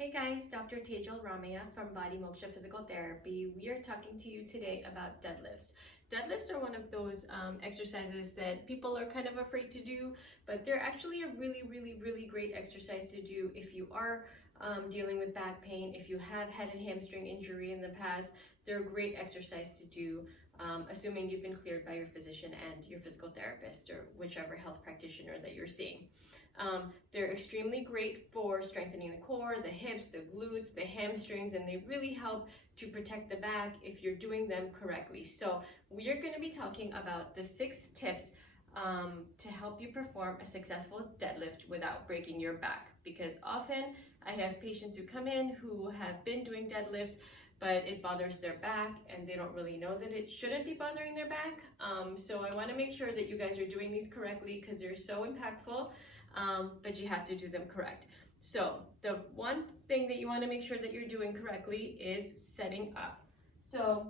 Hey guys, Dr. Tejal Ramaya from Body Moksha Physical Therapy. We are talking to you today about deadlifts. Deadlifts are one of those exercises that people are kind of afraid to do, but they're actually a really great exercise to do if you are dealing with back pain, if you have had a hamstring injury in the past. They're a great exercise to do, assuming you've been cleared by your physician and your physical therapist or whichever health practitioner that you're seeing. They're extremely great for strengthening the core, the hips, the glutes, the hamstrings, and they really help to protect the back if you're doing them correctly. So we are going to be talking about the 6 tips to help you perform a successful deadlift without breaking your back. Because often I have patients who come in who have been doing deadlifts, but it bothers their back and they don't really know that it shouldn't be bothering their back. So I want to make sure that you guys are doing these correctly because they're so impactful. But you have to do them correct. So the one thing that you want to make sure that you're doing correctly is setting up. So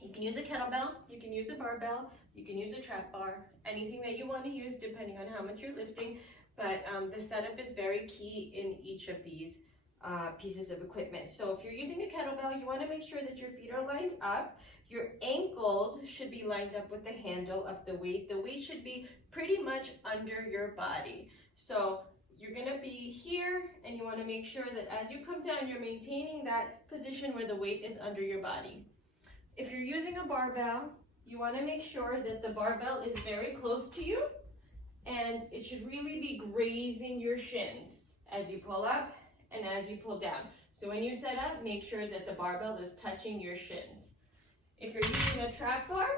you can use a kettlebell, you can use a barbell, you can use a trap bar, anything that you want to use depending on how much you're lifting, but the setup is very key in each of these pieces of equipment. So if you're using a kettlebell, you want to make sure that your feet are lined up. Your ankles should be lined up with the handle of the weight. The weight should be pretty much under your body. So you're going to be here and you want to make sure that as you come down, you're maintaining that position where the weight is under your body. If you're using a barbell, you want to make sure that the barbell is very close to you and it should really be grazing your shins as you pull up and as you pull down. So when you set up, make sure that the barbell is touching your shins. If you're using a trap bar,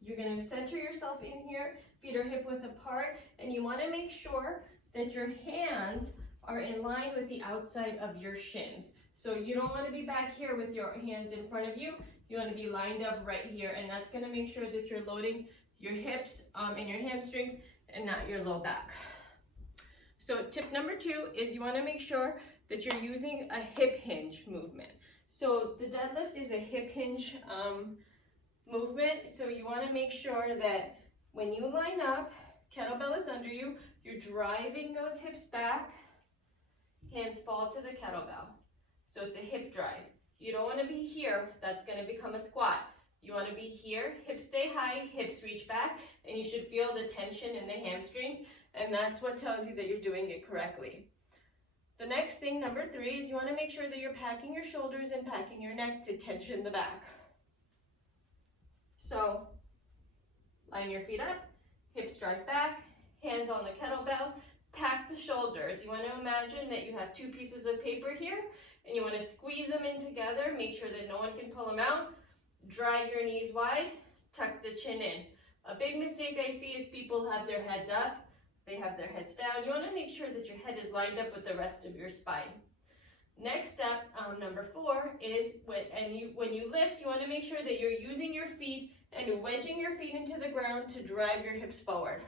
you're going to center yourself in here, feet are hip width apart, and you want to make sure that your hands are in line with the outside of your shins. So you don't want to be back here with your hands in front of you. You want to be lined up right here, and that's going to make sure that you're loading your hips and your hamstrings and not your low back. So tip number 2 is you want to make sure that you're using a hip hinge movement. So the deadlift is a hip hinge movement, so you want to make sure that when you line up, kettlebell is under you, you're driving those hips back, hands fall to the kettlebell. So it's a hip drive. You don't want to be here, that's going to become a squat. You want to be here, hips stay high, hips reach back, and you should feel the tension in the hamstrings, and that's what tells you that you're doing it correctly. The next thing, number 3, is you want to make sure that you're packing your shoulders and packing your neck to tension the back. So line your feet up, hips drive back, hands on the kettlebell, pack the shoulders. You want to imagine that you have 2 pieces of paper here and you want to squeeze them in together, make sure that no one can pull them out, drive your knees wide, tuck the chin in. A big mistake I see is people have their heads up, they have their heads down. You want to make sure that your head is lined up with the rest of your spine. Next step, number 4, is when you lift, you want to make sure that you're using your feet and wedging your feet into the ground to drive your hips forward.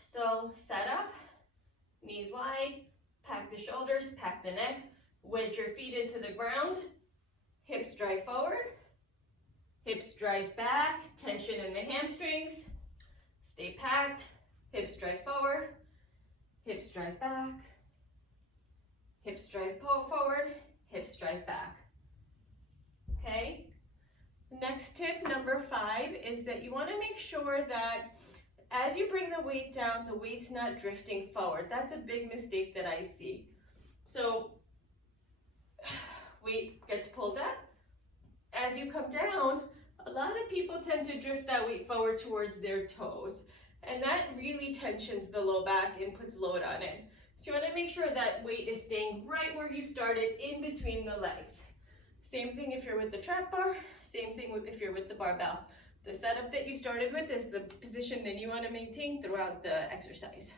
So set up, knees wide, pack the shoulders, pack the neck, wedge your feet into the ground, hips drive forward, hips drive back, tension in the hamstrings, stay packed, hips drive forward, hips drive back, hips drive forward, hips drive back. Okay? Next tip, number 5, is that you want to make sure that as you bring the weight down, the weight's not drifting forward. That's a big mistake that I see. So weight gets pulled up. As you come down, a lot of people tend to drift that weight forward towards their toes. And that really tensions the low back and puts load on it. So you want to make sure that weight is staying right where you started, in between the legs. Same thing if you're with the trap bar, same thing if you're with the barbell. The setup that you started with is the position that you want to maintain throughout the exercise.